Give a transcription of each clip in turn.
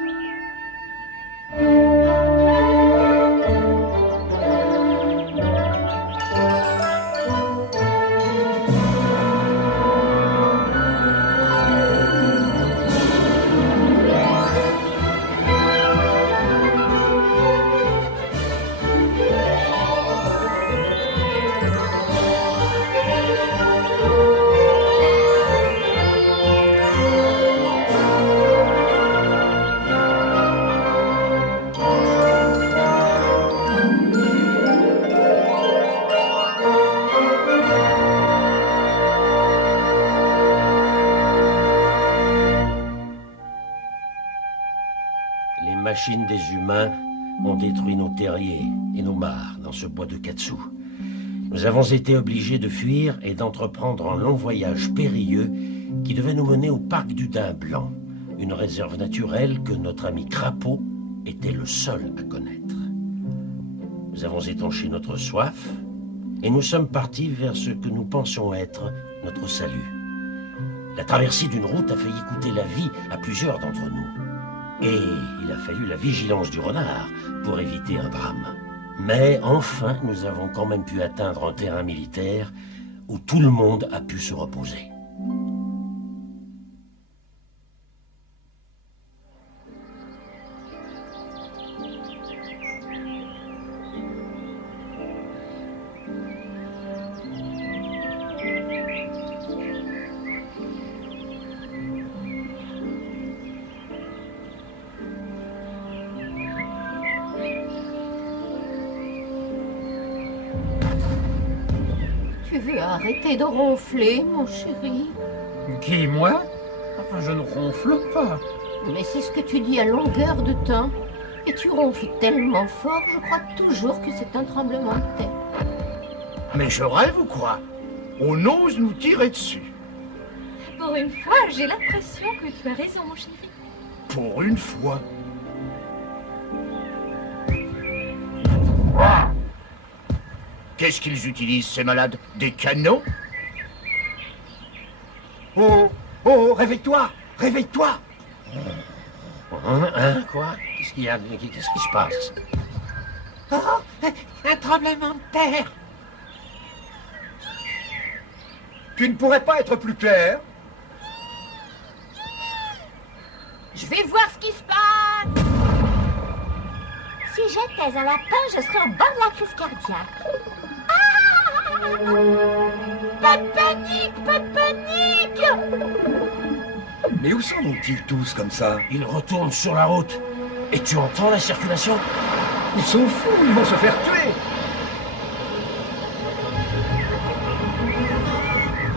Les machines des humains ont détruit nos terriers et nos mares dans ce bois de Katsu. Nous avons été obligés de fuir et d'entreprendre un long voyage périlleux qui devait nous mener au parc du Daim Blanc, une réserve naturelle que notre ami Crapaud était le seul à connaître. Nous avons étanché notre soif et nous sommes partis vers ce que nous pensions être notre salut. La traversée d'une route a failli coûter la vie à plusieurs d'entre nous. Et il a fallu la vigilance du renard pour éviter un drame. Mais enfin, nous avons quand même pu atteindre un terrain militaire où tout le monde a pu se reposer. Tu veux arrêter de ronfler, mon chéri? Qui, moi? Enfin, je ne ronfle pas. Mais c'est ce que tu dis à longueur de temps. Et tu ronfles tellement fort, je crois toujours que c'est un tremblement de terre. Mais je rêve ou quoi? On ose nous tirer dessus. Pour une fois, j'ai l'impression que tu as raison, mon chéri. Pour une fois. Qu'est-ce qu'ils utilisent, ces malades? Des canons? Oh, oh, réveille-toi! Réveille-toi! Quoi? Qu'est-ce qu'il y a? Qu'est-ce qui se passe? Oh, un tremblement de terre! Tu ne pourrais pas être plus clair? Je vais voir ce qui se passe! Si j'étais un lapin, je serais au bord de la crise cardiaque. Pas de panique! Pas de panique! Mais où s'en vont-ils tous comme ça? Ils retournent sur la route. Et tu entends la circulation? Ils sont fous, ils vont se faire tuer!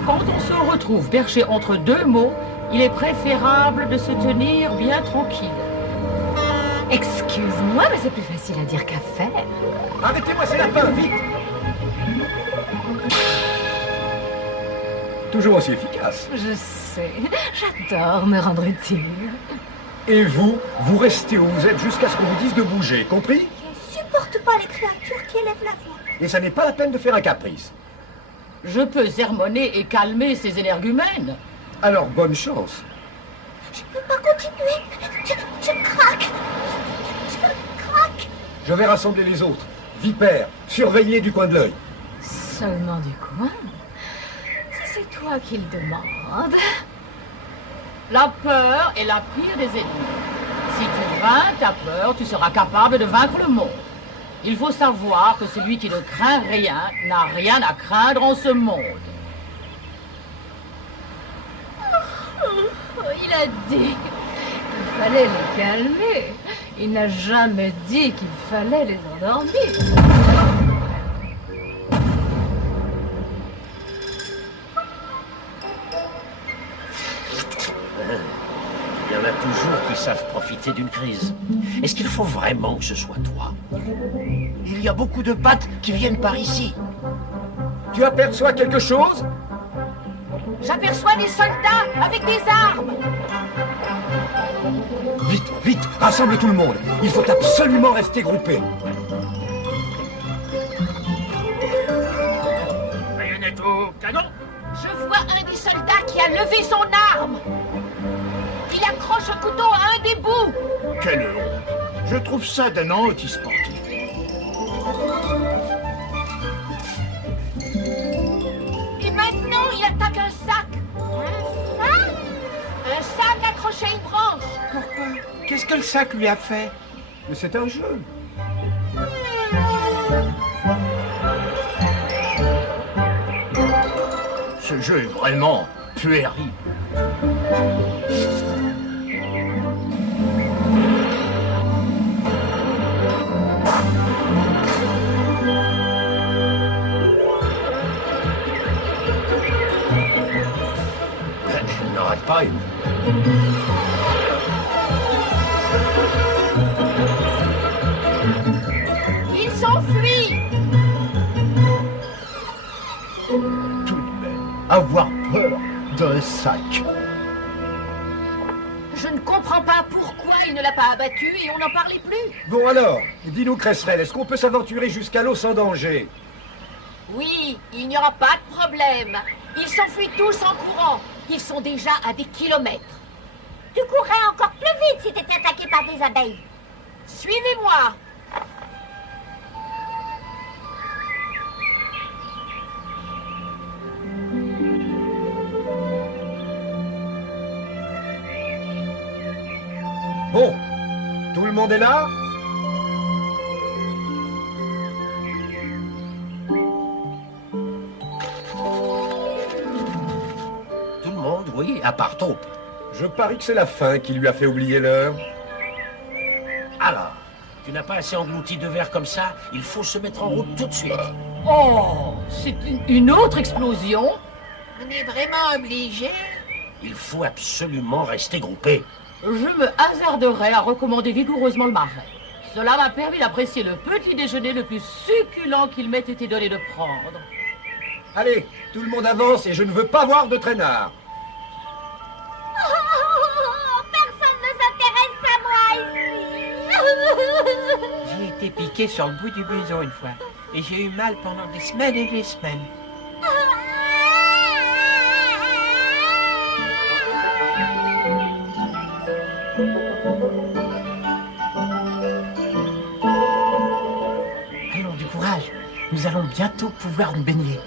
Quand on se retrouve perché entre deux mots, il est préférable de se tenir bien tranquille. Excuse-moi, mais c'est plus facile à dire qu'à faire. Arrêtez-moi ces lapins, vite! Toujours aussi efficace. Je sais, j'adore me rendre utile. Et vous, vous restez où vous êtes jusqu'à ce qu'on vous dise de bouger, compris? Je supporte pas les créatures qui élèvent la voix. Et ça n'est pas la peine de faire un caprice. Je peux sermonner et calmer ces énergumènes. Alors bonne chance. Je peux pas continuer. Je craque. Je craque. Je vais rassembler les autres. Vipère, surveillez du coin de l'œil. Seulement du coin? Si c'est toi qui le demandes. La peur est la pire des ennemis. Si tu vaincs ta peur, tu seras capable de vaincre le monde. Il faut savoir que celui qui ne craint rien n'a rien à craindre en ce monde. Il a dit qu'il fallait les calmer. Il n'a jamais dit qu'il fallait les endormir. Il y en a toujours qui savent profiter d'une crise. Est-ce qu'il faut vraiment que ce soit toi? Il y a beaucoup de pattes qui viennent par ici. Tu aperçois quelque chose? J'aperçois des soldats avec des armes! Vite, vite, rassemble tout le monde. Il faut absolument rester groupé. Baïonnette au canon. Je vois un des soldats qui a levé son arme! Il accroche un couteau à un des bouts! Quelle honte. Je trouve ça d'un anti-sportif. Et maintenant, il attaque un sac. Un sac? Un sac accroché à une branche. Pourquoi? Qu'est-ce que le sac lui a fait? Mais c'est un jeu. Ce jeu est vraiment puéril. Il n'en rate pas une. Il s'enfuit. Tout de même, avoir peur d'un sac. Je ne comprends pas pourquoi il ne l'a pas abattu et on n'en parlait plus. Bon alors, dis-nous Cresserelle, est-ce qu'on peut s'aventurer jusqu'à l'eau sans danger? Oui, il n'y aura pas de problème. Ils s'enfuient tous en courant. Ils sont déjà à des kilomètres. Tu courrais encore plus vite si t'étais attaqué par des abeilles. Suivez-moi. Bon, tout le monde est là? Tout le monde, oui, à part Taupe. Je parie que c'est la faim qui lui a fait oublier l'heure. Alors, tu n'as pas assez englouti de verre comme ça? Il faut se mettre en route tout de suite. Oh, c'est une autre explosion. On est vraiment obligé. Il faut absolument rester groupé. Je me hasarderais à recommander vigoureusement le marais. Cela m'a permis d'apprécier le petit déjeuner le plus succulent qu'il m'ait été donné de prendre. Allez, tout le monde avance et je ne veux pas voir de traînard. Oh, personne ne s'intéresse à moi ici. J'ai été piqué sur le bout du museau une fois. Et j'ai eu mal pendant des semaines et des semaines. Allons, du courage. Nous allons bientôt pouvoir nous baigner.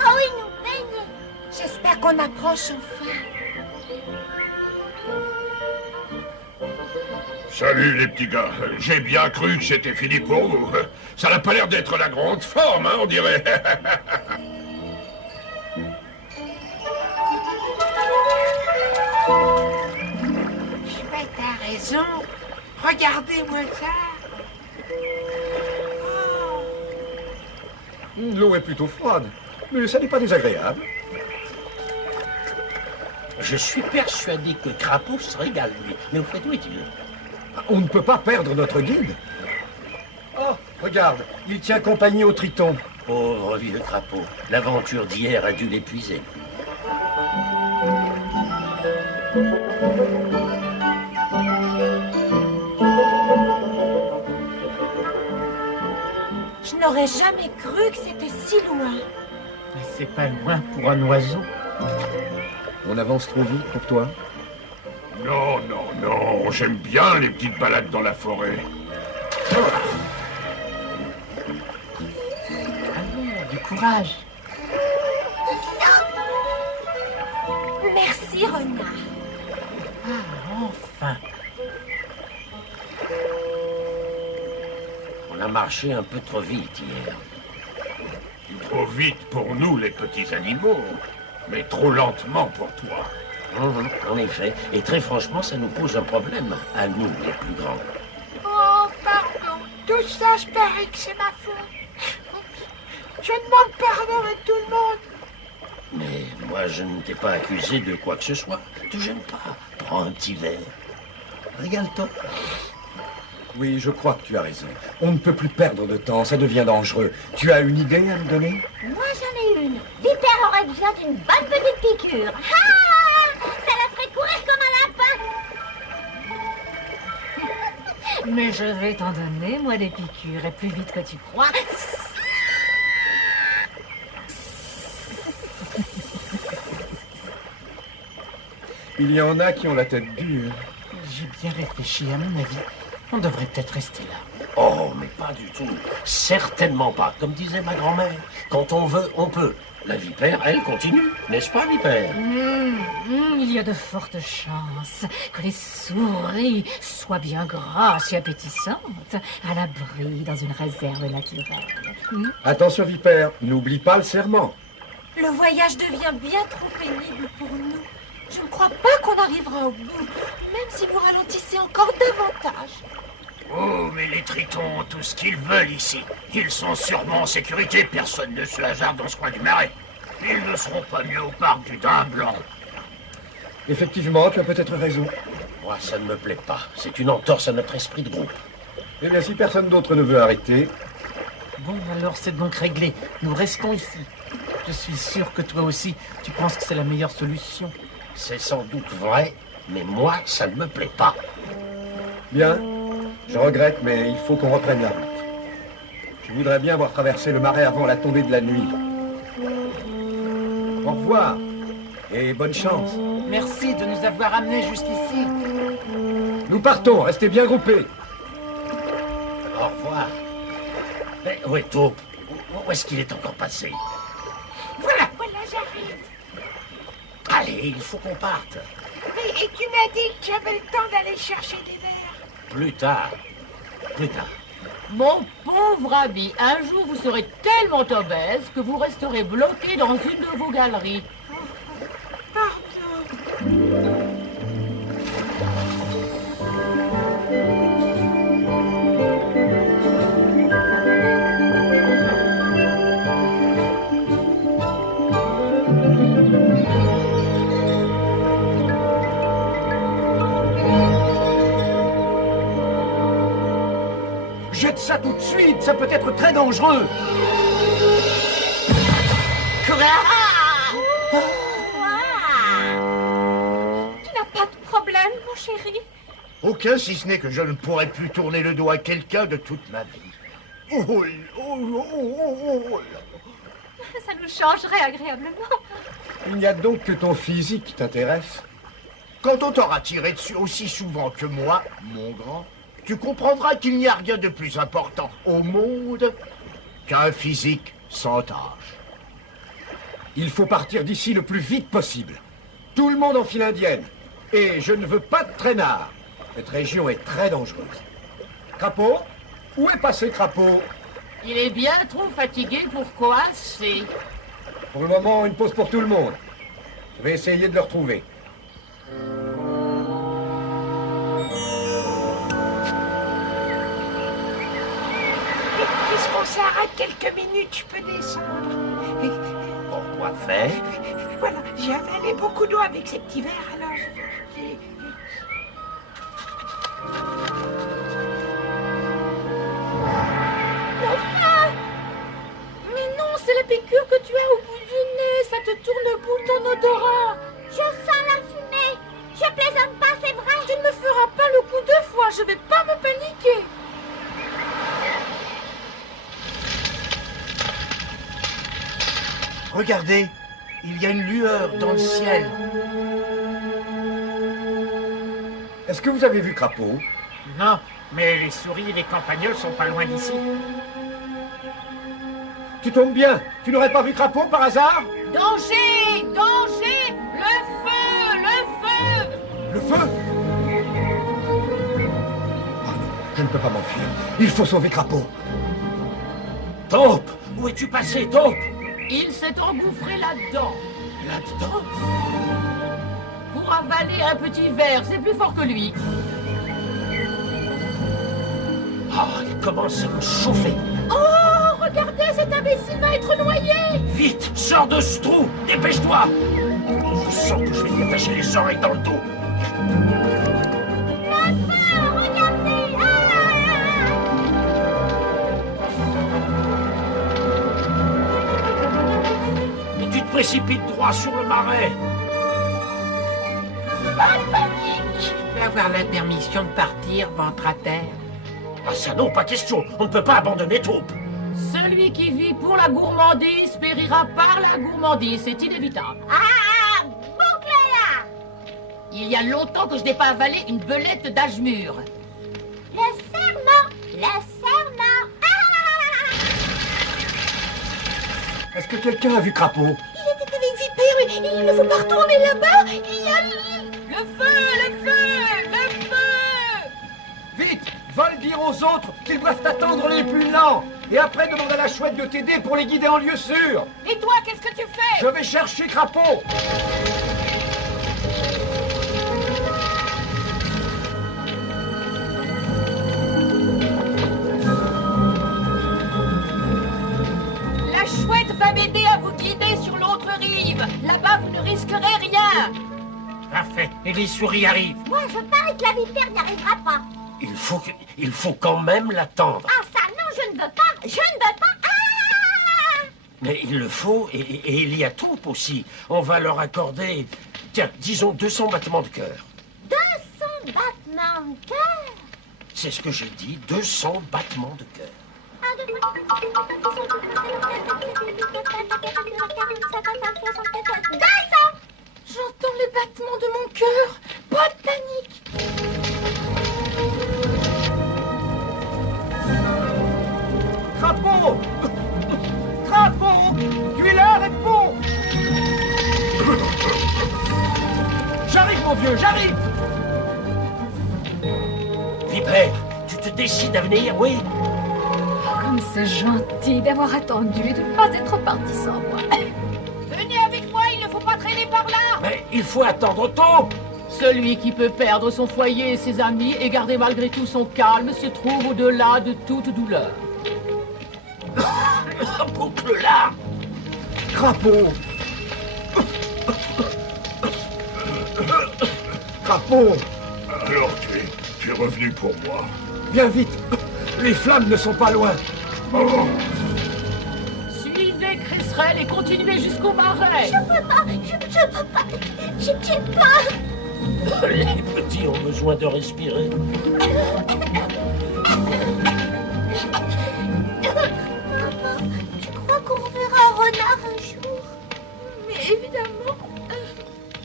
Oh oui, nous baigner. J'espère qu'on approche enfin. Salut les petits gars, j'ai bien cru que c'était fini pour vous. Ça n'a pas l'air d'être la grande forme, hein, on dirait. Chouette a raison. Regardez-moi ça. L'eau est plutôt froide, mais ça n'est pas désagréable. Je suis persuadé que Crapaud se régale, lui. Mais au fait, où est-il? On ne peut pas perdre notre guide. Oh, regarde, il tient compagnie au Triton. Pauvre vieux Crapaud. L'aventure d'hier a dû l'épuiser. Je n'aurais jamais cru que c'était si loin. Mais c'est pas loin pour un oiseau. On avance trop vite pour toi? Non, non, non, j'aime bien les petites balades dans la forêt. Allons, du courage. Merci, renard. Ah, enfin. On a marché un peu trop vite hier. Trop vite pour nous, les petits animaux, mais trop lentement pour toi. En effet. Et très franchement, ça nous pose un problème, à nous, les plus grands. Oh, pardon. Tout ça, je parie que c'est ma faute. Je demande pardon à tout le monde. Mais moi, je ne t'ai pas accusé de quoi que ce soit. Te gêne pas. Prends un petit verre. Régale-toi. Oui, je crois que tu as raison. On ne peut plus perdre de temps, ça devient dangereux. Tu as une idée à me donner? Moi, j'en ai une. Vipère aurait besoin d'une bonne petite piqûre. Ah! Ça la ferait courir comme un lapin. Mais je vais t'en donner, moi, des piqûres, et plus vite que tu crois. Il y en a qui ont la tête dure. J'ai bien réfléchi, à mon avis. On devrait peut-être rester là. Oh, mais pas du tout. Certainement pas. Comme disait ma grand-mère, quand on veut, on peut. La vipère, elle, continue. N'est-ce pas, vipère? Il y a de fortes chances que les souris soient bien grasses et appétissantes, à l'abri dans une réserve naturelle. Attention, Vipère, n'oublie pas le serment. Le voyage devient bien trop pénible pour nous. Je ne crois pas qu'on arrivera au bout, même si vous ralentissez encore davantage. Oh, mais les tritons ont tout ce qu'ils veulent ici. Ils sont sûrement en sécurité, personne ne se hasarde dans ce coin du marais. Ils ne seront pas mieux au parc du Daim Blanc. Effectivement, tu as peut-être raison. Moi, ça ne me plaît pas. C'est une entorse à notre esprit de groupe. Eh bien, si personne d'autre ne veut arrêter... Bon, alors c'est donc réglé. Nous restons ici. Je suis sûr que toi aussi, tu penses que c'est la meilleure solution. C'est sans doute vrai, mais moi, ça ne me plaît pas. Bien, je regrette, mais il faut qu'on reprenne la route. Je voudrais bien avoir traversé le marais avant la tombée de la nuit. Au revoir, et bonne chance. Merci de nous avoir amenés jusqu'ici. Nous partons, restez bien groupés. Au revoir. Mais où est Taupe? Où est-ce qu'il est encore passé? Voilà, j'arrive. Allez, il faut qu'on parte. Et tu m'as dit que j'avais le temps d'aller chercher des verres. Plus tard. Plus tard. Mon pauvre ami, un jour vous serez tellement obèse que vous resterez bloqué dans une de vos galeries. Pardon. Jette ça tout de suite, ça peut être très dangereux. Tu n'as pas de problème, mon chéri? Aucun, si ce n'est que je ne pourrai plus tourner le dos à quelqu'un de toute ma vie. Oh, Ça nous changerait agréablement. Il n'y a donc que ton physique qui t'intéresse. Quand on t'aura tiré dessus aussi souvent que moi, mon grand, tu comprendras qu'il n'y a rien de plus important au monde qu'un physique sans tâche. Il faut partir d'ici le plus vite possible. Tout le monde en file indienne. Et je ne veux pas de traînard. Cette région est très dangereuse. Crapaud? Où est passé Crapaud? Il est bien trop fatigué pour coincer. Pour le moment, une pause pour tout le monde. Je vais essayer de le retrouver. Puisqu'on s'arrête quelques minutes, je peux descendre. Pourquoi faire? Voilà, j'ai avalé beaucoup d'eau avec ces petits verres, alors j'ai... Enfin! Mais non, c'est la piqûre que tu as au bout du nez. Ça te tourne boule ton odorat. Je sens la fumée. Je plaisante pas, c'est vrai. Tu ne me feras pas le coup deux fois. Je vais pas me paniquer. Regardez, il y a une lueur dans le ciel. Est-ce que vous avez vu Crapaud? Non, mais les souris et les campagnols sont pas loin d'ici. Tu tombes bien. Tu n'aurais pas vu Crapaud par hasard? Danger! Danger! Le feu! Le feu! Le feu? Oh non, je ne peux pas m'enfuir. Il faut sauver Crapaud. Taupe! Où es-tu passé, Taupe? Il s'est engouffré là-dedans. Là-dedans? Pour avaler un petit verre, c'est plus fort que lui. Oh, il commence à me chauffer. Oh, regardez, cet imbécile va être noyé. Vite, sors de ce trou! Dépêche-toi! Je sens que je vais lui attacher les oreilles dans le dos. Et tu te précipites droit sur le marais. Pas de panique. Je vais avoir la permission de partir, ventre à terre. Ah ça non, pas question. On ne peut pas abandonner Taupe. Celui qui vit pour la gourmandise périra par la gourmandise, c'est inévitable. Ah, boucle-la. Il y a longtemps que je n'ai pas avalé une belette d'âge mûr. Le serment. Le serment. Est-ce que quelqu'un a vu Crapaud? Il était avec Vipère, mais il ne faut pas retourner là-bas. Il y a... Le feu! Le feu! Le feu! Vite! Va le dire aux autres qu'ils doivent attendre les plus lents. Et après, demande à la chouette de t'aider pour les guider en lieu sûr. Et toi, qu'est-ce que tu fais? Je vais chercher Crapaud. La chouette va m'aider à vous guider sur l'autre rive. Là-bas, vous ne risquerez rien. Parfait. Et les souris arrivent. Moi, je parie que la vipère n'y arrivera pas. Il faut quand même l'attendre. Ah, ça, non, je ne veux pas. Je ne veux pas. Mais il le faut, et il y a troupe aussi. On va leur accorder, tiens, disons 200 battements de cœur. 200 battements de cœur. C'est ce que j'ai dit, 200 battements de cœur. J'entends les battements de mon cœur. Pas de panique. Crapaud! Crapaud! Tu es là, réponds! J'arrive, mon vieux, j'arrive! Vipère, tu te décides à venir, oui? Comme c'est gentil d'avoir attendu, de ne pas être parti sans moi. Venez avec moi, il ne faut pas traîner par là. Mais il faut attendre tôt. Celui qui peut perdre son foyer et ses amis et garder malgré tout son calme se trouve au-delà de toute douleur. Boucle-la. Crapaud! Crapaud! Alors tu es revenu pour moi. Viens vite! Les flammes ne sont pas loin! Oh, Suivez Cresserelle et continuez jusqu'au marais. Je peux pas. Je peux pas. J'ai peur. Les petits ont besoin de respirer. Tu crois qu'on verra un renard un jour? Mais évidemment,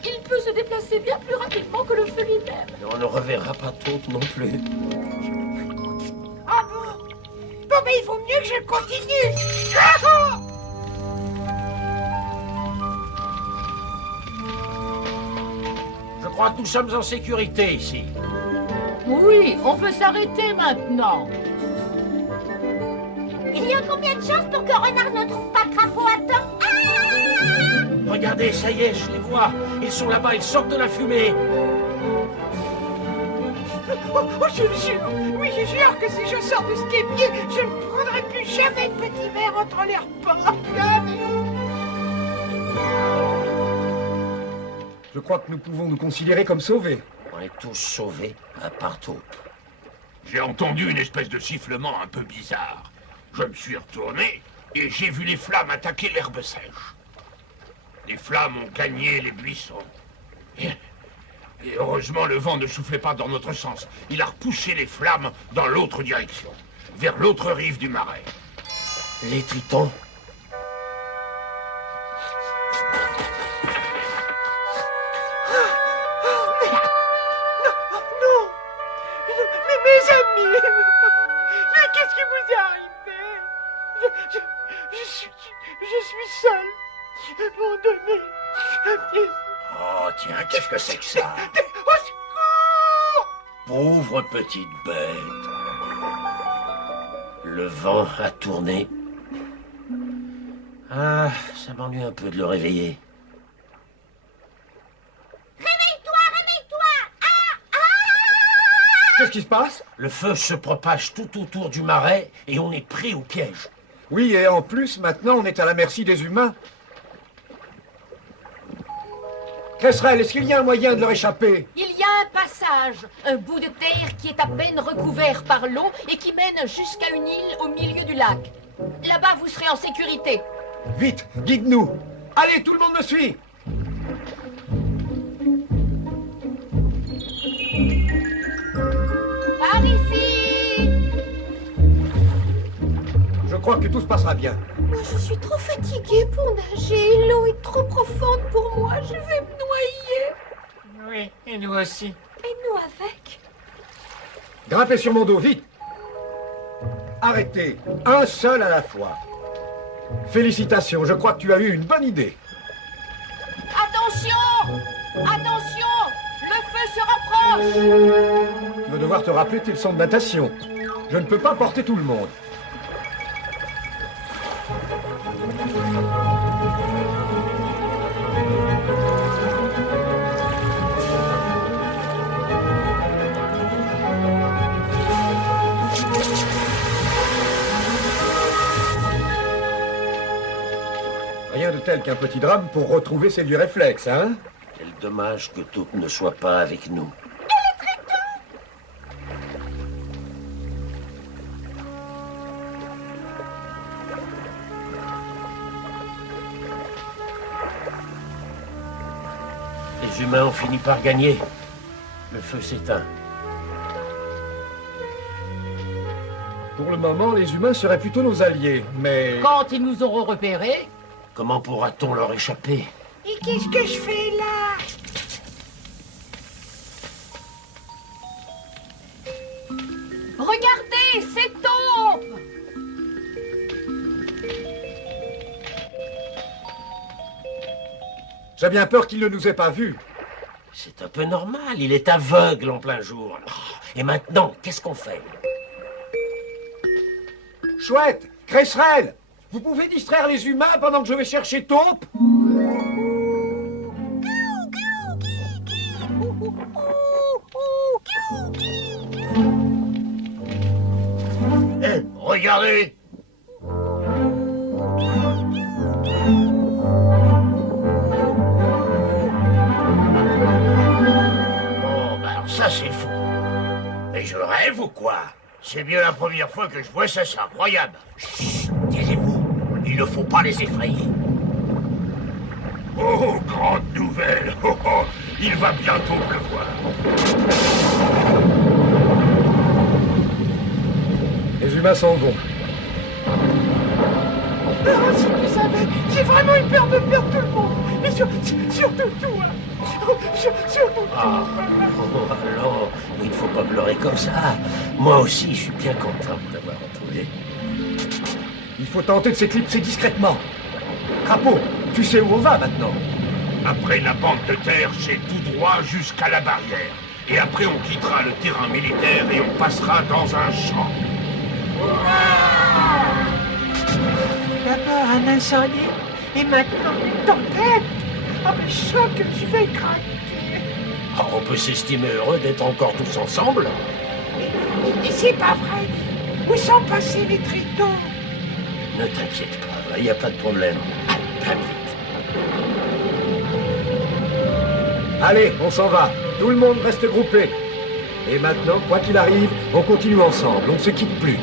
il peut se déplacer bien plus rapidement que le feu lui-même. Et on ne reverra pas toutes non plus. Ah bon? Bon, mais il vaut mieux que je continue. Je crois que nous sommes en sécurité ici. Oui, on peut s'arrêter maintenant. Il y a combien de chances pour que renard ne trouve pas Crapaud à temps? Regardez, ça y est, je les vois. Ils sont là-bas, ils sortent de la fumée. Oh, je le jure. Oui, je jure que si je sors de ce képier, je ne prendrai plus jamais de petit verre entre les repas. Je crois que nous pouvons nous considérer comme sauvés. On est tous sauvés, à part Taupe. j'ai entendu une espèce de sifflement un peu bizarre. Je me suis retourné et j'ai vu les flammes attaquer l'herbe sèche. Les flammes ont gagné les buissons. Et heureusement, le vent ne soufflait pas dans notre sens. Il a repoussé les flammes dans l'autre direction, vers l'autre rive du marais. Les tritons. Non. Mais mes amis, mais qu'est-ce qui vous est arrivé? Je suis seul, abandonné. Oh, tiens, qu'est-ce que c'est que ça? Au secours! Pauvre petite bête. Le vent a tourné. Ah, ça m'ennuie un peu de le réveiller. Réveille-toi, réveille-toi! Qu'est-ce qui se passe? Le feu se propage tout autour du marais et on est pris au piège. Oui, et en plus, maintenant, on est à la merci des humains. Cresserelle, est-ce qu'il y a un moyen de leur échapper? Il y a un passage, un bout de terre qui est à peine recouvert par l'eau et qui mène jusqu'à une île au milieu du lac. Là-bas, vous serez en sécurité. Vite, guide-nous. Allez, tout le monde me suit. Par ici! Je crois que tout se passera bien. Moi, je suis trop fatiguée pour nager. L'eau est trop profonde pour moi. Je vais me noyer. Oui, et nous aussi. Et nous avec. Grimpez sur mon dos, vite. Arrêtez, un seul à la fois. Félicitations, je crois que tu as eu une bonne idée. Attention! Attention! Le feu se rapproche! Tu vas devoir te rappeler tes leçons de natation. Je ne peux pas porter tout le monde. Rien de tel qu'un petit drame pour retrouver ses vieux réflexes, hein? Quel dommage que Taupe ne soit pas avec nous. Les humains ont fini par gagner. Le feu s'éteint. Pour le moment, les humains seraient plutôt nos alliés, mais... Quand ils nous auront repérés, Comment pourra-t-on leur échapper? Et qu'est-ce que je fais là? Regardez, c'est Taupe! J'ai bien peur qu'il ne nous ait pas vus. C'est un peu normal, il est aveugle en plein jour. Oh, et maintenant, qu'est-ce qu'on fait? Chouette, Cresserelle, vous pouvez distraire les humains pendant que je vais chercher Taupe? Eh, regardez! Bon, bah alors ça c'est fou. Mais je rêve ou quoi? C'est bien la première fois que je vois ça, c'est incroyable. Chut, taisez-vous, il ne faut pas les effrayer. Oh, grande nouvelle! Oh, oh, il va bientôt pleuvoir. Les humains s'en vont. Ah, si tu savais, j'ai vraiment eu peur de perdre tout le monde. Mais surtout toi. Surtout toi. Ah, oh, alors, il ne faut pas pleurer comme ça. Moi aussi, je suis bien content de t'avoir retrouvé. Il faut tenter de s'éclipser discrètement. Crapaud, tu sais où on va maintenant? Après la bande de terre, c'est tout droit jusqu'à la barrière. Et après, on quittera le terrain militaire et on passera dans un champ. D'abord un incendie et maintenant une tempête. Ah, mais je sens que je vais craquer. Ah, on peut s'estimer heureux d'être encore tous ensemble. Et c'est pas vrai. Où sont passés les tritons? Ne t'inquiète pas, il n'y a pas de problème. Très vite. Allez, on s'en va. Tout le monde reste groupé. Et maintenant, quoi qu'il arrive, on continue ensemble. On ne se quitte plus.